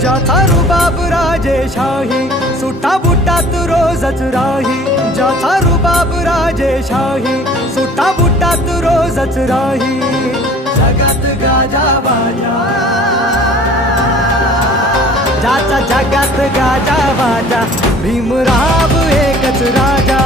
ज्याचा रुबाब राजेशाही, सुटा बुटात रोजच राही. ज्याचा रुबाब राजेशाही, सुटा बुटात रोजच राही. जगात गाजा बाजा, ज्याचा जगात गाजा बाजा, भीमराव एकच राजा.